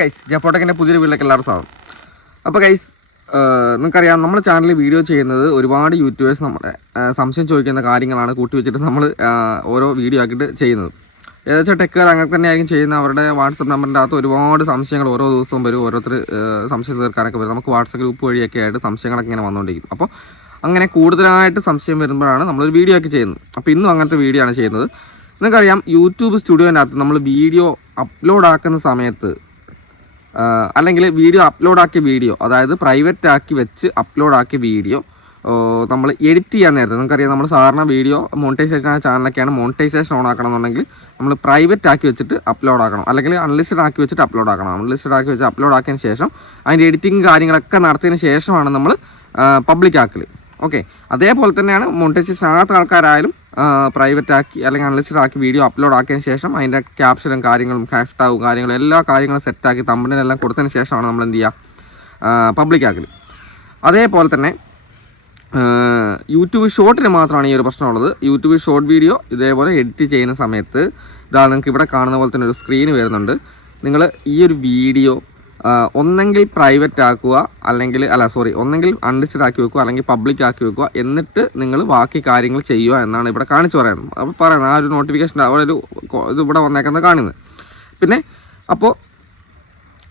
Guys ജപ്പോട്ടക്കിന്റെ പുതിയൊരു വീട്ടിലേക്ക് എല്ലാവരും സ്വാഗതം. അപ്പോൾ ഗൈസ് നിങ്ങൾക്കറിയാം നമ്മുടെ ചാനലിൽ വീഡിയോ ചെയ്യുന്നത് ഒരുപാട് യൂട്യൂബേഴ്സ് നമ്മുടെ സംശയം ചോദിക്കുന്ന കാര്യങ്ങളാണ് കൂട്ടി വെച്ചിട്ട് നമ്മൾ ഓരോ വീഡിയോ ആക്കിയിട്ട് ചെയ്യുന്നത്. ഏകദേശം ടെക്കുകാർ അങ്ങനെ തന്നെ ആയിരിക്കും ചെയ്യുന്ന അവരുടെ വാട്സപ്പ് നമ്പറിന്റെ അകത്ത് ഒരുപാട് സംശയങ്ങൾ ഓരോ ദിവസവും വരും ഓരോരുത്തർ സംശയം തീർക്കാനൊക്കെ വരും. നമുക്ക് വാട്സപ്പ് ഗ്രൂപ്പ് വഴിയൊക്കെ ആയിട്ട് സംശയങ്ങളൊക്കെ ഇങ്ങനെ വന്നുകൊണ്ടിരിക്കും അപ്പോൾ അങ്ങനെ കൂടുതലായിട്ട് സംശയം വരുമ്പോഴാണ് നമ്മളൊരു വീഡിയോ ഒക്കെ ചെയ്യുന്നത്. അപ്പോൾ ഇന്നും അങ്ങനത്തെ വീഡിയോ ആണ് ചെയ്യുന്നത്. നിങ്ങൾക്കറിയാം യൂട്യൂബ് സ്റ്റുഡിയോന്റെ അകത്ത് നമ്മൾ വീഡിയോ അപ്ലോഡ് ആക്കുന്ന സമയത്ത് അല്ലെങ്കിൽ വീഡിയോ അപ്ലോഡ് ആക്കിയ വീഡിയോ അതായത് പ്രൈവറ്റ് ആക്കി വെച്ച് അപ്ലോഡ് ആക്കിയ വീഡിയോ നമ്മൾ എഡിറ്റ് ചെയ്യാൻ നേരത്തെ നമുക്കറിയാം നമ്മൾ സാധാരണ വീഡിയോ മോണിറ്റൈസേഷൻ ആ ചാനലൊക്കെയാണ് മോണിറ്റൈസേഷൻ ഓൺ ആക്കണം എന്നുണ്ടെങ്കിൽ നമ്മൾ പ്രൈവറ്റ് ആക്കി വെച്ചിട്ട് അപ്ലോഡ് ആക്കണം അല്ലെങ്കിൽ അൺലിസ്റ്റഡ് ആക്കി വെച്ചിട്ട് അപ്ലോഡ് ആക്കണം അൺലിസ്റ്റഡ് ആക്കി വെച്ച് അപ്ലോഡ് ആക്കിയതിന് ശേഷം അതിന്റെ എഡിറ്റിംഗ് കാര്യങ്ങളൊക്കെ നടത്തിയതിന് ശേഷമാണ് നമ്മൾ പബ്ലിക് ആക്കൽ ഓക്കെ അതേപോലെ തന്നെയാണ് മോണിറ്റൈസേഷൻ ആകാത്ത ആൾക്കാരായാലും പ്രൈവറ്റ് ആക്കി അല്ലെങ്കിൽ അൺലിസ്റ്റഡ് ആക്കി വീഡിയോ അപ്ലോഡ് ആക്കിയതിന് ശേഷം അതിന്റെ ക്യാപ്ഷനും കാര്യങ്ങളും ഹാഷ് ടാഗും കാര്യങ്ങളും എല്ലാ കാര്യങ്ങളും സെറ്റാക്കി തമ്പിനെല്ലാം കൊടുത്തതിന് ശേഷമാണ് നമ്മൾ എന്ത് ചെയ്യുക പബ്ലിക് ആക്കൽ അതേപോലെ തന്നെ യൂട്യൂബ് ഷോർട്ടിന് മാത്രമാണ് ഈ ഒരു പ്രശ്നമുള്ളത് യൂട്യൂബ് ഷോർട്ട് വീഡിയോ ഇതേപോലെ എഡിറ്റ് ചെയ്യുന്ന സമയത്ത് ഇതാ നിങ്ങൾക്ക് ഇവിടെ കാണുന്ന പോലെ തന്നെ ഒരു സ്ക്രീൻ വരുന്നുണ്ട്. നിങ്ങൾ ഈ ഒരു വീഡിയോ ഒന്നെങ്കിൽ പ്രൈവറ്റ് ആക്കുക അല്ലെങ്കിൽ അല്ല സോറി ഒന്നെങ്കിൽ അൺലിസ്റ്റഡ് ആക്കി വെക്കുക അല്ലെങ്കിൽ പബ്ലിക് ആക്കി വെക്കുക എന്നിട്ട് നിങ്ങൾ ബാക്കി കാര്യങ്ങൾ ചെയ്യുക എന്നാണ് ഇവിടെ കാണിച്ചു പറയുന്നത്. അപ്പോൾ പറയുന്നത് ആ ഒരു നോട്ടിഫിക്കേഷൻ അവിടെ ഒരു ഇത് ഇവിടെ വന്നേക്കുന്നത് കാണുന്നത് പിന്നെ അപ്പോൾ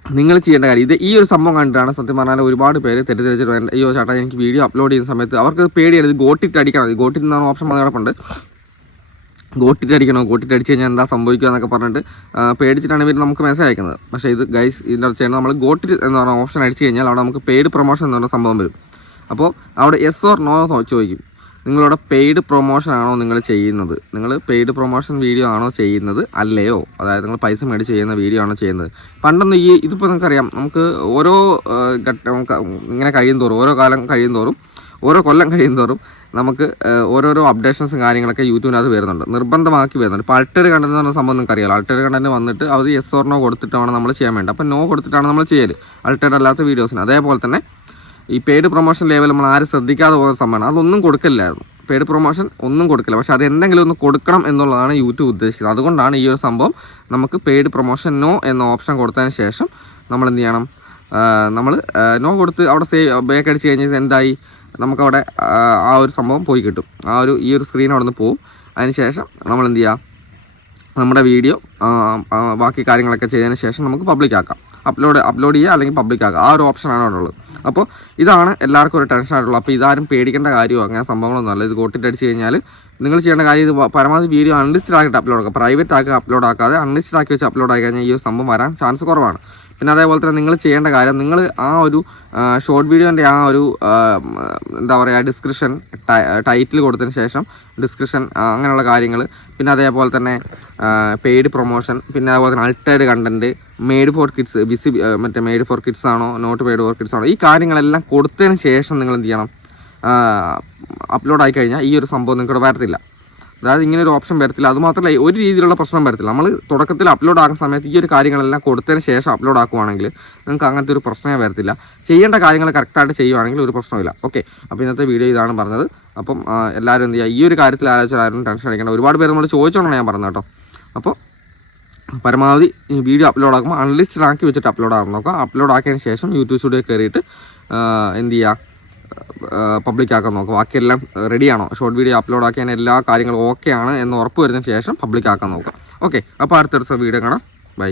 നിങ്ങൾ ചെയ്യേണ്ട കാര്യം ഇത് ഈ ഒരു സംഭവം കണ്ടിട്ടാണ് സത്യം പറഞ്ഞാൽ ഒരുപാട് പേര് തെറ്റിദ്ധരിച്ചിട്ട് അയ്യോ ചേട്ടാ എനിക്ക് വീഡിയോ അപ്ലോഡ് ചെയ്യുന്ന സമയത്ത് അവർക്ക് പേടിയാണ് ഇത് ഗോട്ടിട്ട് അടിക്കണം. ഗോട്ടിട്ട് എന്നാണ് ഓപ്ഷൻ വന്ന് കിടപ്പുണ്ട് ഗോട്ടിട്ട് അടിക്കണോ ഗോട്ടിട്ട് അടിച്ച് കഴിഞ്ഞാൽ എന്താ സംഭവിക്കുക എന്നൊക്കെ പറഞ്ഞിട്ട് പേടിച്ചിട്ടാണ് ഇവർ നമുക്ക് മെസ്സേജ് അയക്കുന്നത്. പക്ഷേ ഇത് ഗൈസ് ഇതിന്റെ ചെയ്യണം നമ്മൾ ഗോട്ടിട്ട് എന്ന് പറഞ്ഞ ഓപ്ഷൻ അടിച്ച് കഴിഞ്ഞാൽ അവിടെ നമുക്ക് പെയ്ഡ് പ്രൊമോഷൻ എന്ന് പറഞ്ഞ സംഭവം വരും. അപ്പോൾ അവിടെ എസ് ഓർ നോ ചോദിക്കും. നിങ്ങളവിടെ പെയ്ഡ് പ്രൊമോഷൻ ആണോ നിങ്ങൾ ചെയ്യുന്നത്? നിങ്ങൾ പെയ്ഡ് പ്രൊമോഷൻ വീഡിയോ ആണോ ചെയ്യുന്നത്? അല്ലയോ? അതായത് നിങ്ങൾ പൈസ മേടിച്ച് ചെയ്യുന്ന വീഡിയോ ആണോ ചെയ്യുന്നത്? പണ്ടൊന്നും ഈ ഇതിപ്പോൾ നിങ്ങൾക്കറിയാം. നമുക്ക് ഓരോ ഘട്ടം ഇങ്ങനെ കഴിയും തോറും ഓരോ കാലം കഴിയും തോറും ഓരോ കൊല്ലം കഴിയുന്നതോറും നമുക്ക് ഓരോരോ അപ്ഡേഷൻസും കാര്യങ്ങളൊക്കെ യൂട്യൂബിനകത്ത് വരുന്നുണ്ട്. നിർബന്ധമാക്കി വരുന്നുണ്ട്. ഇപ്പോൾ അൾട്ടേഡ് കണ്ടന്റ് എന്ന് പറഞ്ഞ സംഭവം നിങ്ങൾക്ക് അറിയാലോ. അൾട്ടേഡ് കണ്ടന്റ് വന്നിട്ട് അത് എസ് ഓർ നോ കൊടുത്തിട്ടാണ് നമ്മൾ ചെയ്യാൻ വേണ്ടത്. അപ്പോൾ നോ കൊടുത്തിട്ടാണ് നമ്മൾ ചെയ്യൽ അൾട്ടേഡ് അല്ലാത്ത വീഡിയോസിന് അതേപോലെ തന്നെ ഈ പെയ്ഡ് പ്രൊമോഷൻ ലെവൽ നമ്മൾ ആരും ശ്രദ്ധിക്കാതെ പോകുന്ന സംഭവമാണ്. അതൊന്നും കൊടുക്കില്ലായിരുന്നു പെയ്ഡ് പ്രൊമോഷൻ ഒന്നും കൊടുക്കില്ല പക്ഷേ അത് എന്തെങ്കിലും ഒന്ന് കൊടുക്കണം എന്നുള്ളതാണ് യൂട്യൂബ് ഉദ്ദേശിക്കുന്നത്. അതുകൊണ്ടാണ് ഈ ഒരു സംഭവം നമുക്ക് പെയ്ഡ് പ്രൊമോഷൻ നോ എന്ന ഓപ്ഷൻ കൊടുത്തതിന് ശേഷം നമ്മൾ എന്ത് ചെയ്യണം നമ്മൾ നോ കൊടുത്ത് അവിടെ സേവ് ബാക്ക് അടിച്ച് കഴിഞ്ഞാൽ എന്തായി? നമുക്കവിടെ ആ, ഒരു സംഭവം പോയി കിട്ടും. ആ ഒരു ഈ ഒരു സ്ക്രീൻ അവിടെ നിന്ന് പോവും. അതിന് ശേഷം നമ്മൾ എന്ത് ചെയ്യുക നമ്മുടെ വീഡിയോ ബാക്കി കാര്യങ്ങളൊക്കെ ചെയ്തതിന് ശേഷം നമുക്ക് പബ്ലിക് ആക്കാം. അപ്ലോഡ് അപ്ലോഡ് ചെയ്യുക അല്ലെങ്കിൽ പബ്ലിക് ആക്കുക ആ ഒരു ഓപ്ഷനാണ് അവിടെ ഉള്ളത്. അപ്പോൾ ഇതാണ് എല്ലാവർക്കും ഒരു ടെൻഷൻ ആയിട്ടുള്ളത്. അപ്പോൾ ഇതാരും പേടിക്കേണ്ട കാര്യമോ? അങ്ങനെ സംഭവങ്ങളൊന്നും അല്ല ഇത് കോട്ടിട്ട് അടിച്ച് കഴിഞ്ഞാൽ നിങ്ങൾ ചെയ്യേണ്ട കാര്യം ഇത് പരമാവധി വീഡിയോ അൺലിസ്റ്റഡ് ആക്കിയിട്ട് അപ്ലോഡ് ആക്കുക. പ്രൈവറ്റ് ആക്കി അപ്ലോഡ് ആക്കാതെ അൺലിസ്റ്റഡ് ആക്കി വെച്ച് അപ്ലോഡ് ആയി കഴിഞ്ഞാൽ ഈ ഒരു സംഭവം വരാൻ ചാൻസ് കുറവാണ്. പിന്നെ അതേപോലെ തന്നെ നിങ്ങൾ ചെയ്യേണ്ട കാര്യം നിങ്ങൾ ആ ഒരു ഷോർട്ട് വീഡിയോന്റെ ആ ഒരു എന്താ പറയുക ഡിസ്ക്രിപ്ഷൻ ടൈറ്റിൽ കൊടുത്തതിന് ശേഷം ഡിസ്ക്രിപ്ഷൻ അങ്ങനെയുള്ള കാര്യങ്ങൾ പിന്നെ അതേപോലെ തന്നെ പെയ്ഡ് പ്രൊമോഷൻ പിന്നെ അതുപോലെ തന്നെ altered content made for kids VC മറ്റേ മെയ്ഡ് ഫോർ കിഡ്സ് ആണോ നോട്ട് മെയ്ഡ് ഫോർ കിഡ്സ് ആണോ ഈ കാര്യങ്ങളെല്ലാം കൊടുത്തതിന് ശേഷം നിങ്ങൾ എന്ത് ചെയ്യണം? അപ്ലോഡ് ആയി കഴിഞ്ഞാൽ ഈ ഒരു സംഭവം നിങ്ങൾക്ക് വരത്തില്ല. അതായത് ഇങ്ങനെ ഒരു ഓപ്ഷൻ വരത്തില്ല. അത് മാത്രമല്ല ഒരു രീതിയിലുള്ള പ്രശ്നം വരത്തില്ല. നമ്മൾ തുടക്കത്തിൽ അപ്ലോഡ് ആകുന്ന സമയത്ത് ഈ ഒരു കാര്യങ്ങളെല്ലാം കൊടുത്തതിന് ശേഷം അപ്ലോഡ് ആക്കുവാണെങ്കിൽ നിങ്ങൾക്ക് അങ്ങനത്തെ ഒരു പ്രശ്നമേ വരത്തില്ല. ചെയ്യേണ്ട കാര്യങ്ങൾ കറക്റ്റായിട്ട് ചെയ്യുവാണെങ്കിൽ ഒരു പ്രശ്നമില്ല ഓക്കെ അപ്പോൾ ഇന്നത്തെ വീഡിയോ ഇതാണ് പറഞ്ഞത്. അപ്പം എല്ലാവരും എന്ത് ചെയ്യുക ഈ ഒരു കാര്യത്തിൽ ആലോചിച്ചാലും ടെൻഷൻ അടിക്കേണ്ട. ഒരുപാട് പേര് നമ്മൾ ചോദിച്ചോണ്ടാണ് ഞാൻ പറഞ്ഞത് കേട്ടോ. അപ്പോൾ പരമാവധി ഈ വീഡിയോ അപ്ലോഡ് ആക്കുമ്പോൾ അൺലിസ്റ്റഡ് ആക്കി വെച്ചിട്ട് അപ്ലോഡ് ആകും നോക്കാം അപ്ലോഡ് ആക്കിയതിന് ശേഷം യൂട്യൂബ് സ്റ്റുഡിയോ കയറിയിട്ട് എന്ത് ചെയ്യുക പബ്ലിക് ആക്കാൻ നോക്കുക ബാക്കിയെല്ലാം റെഡിയാണോ ഷോർട്ട് വീഡിയോ അപ്ലോഡ് ആക്കിയാൽ എല്ലാ കാര്യങ്ങളും ഓക്കെ ആണ് എന്ന് ഉറപ്പ് വരുന്നതിന് ശേഷം പബ്ലിക്കാക്കാൻ നോക്കുക. ഓക്കെ അപ്പോൾ അടുത്ത ദിവസം വീഡിയോ കാണാം. ബൈ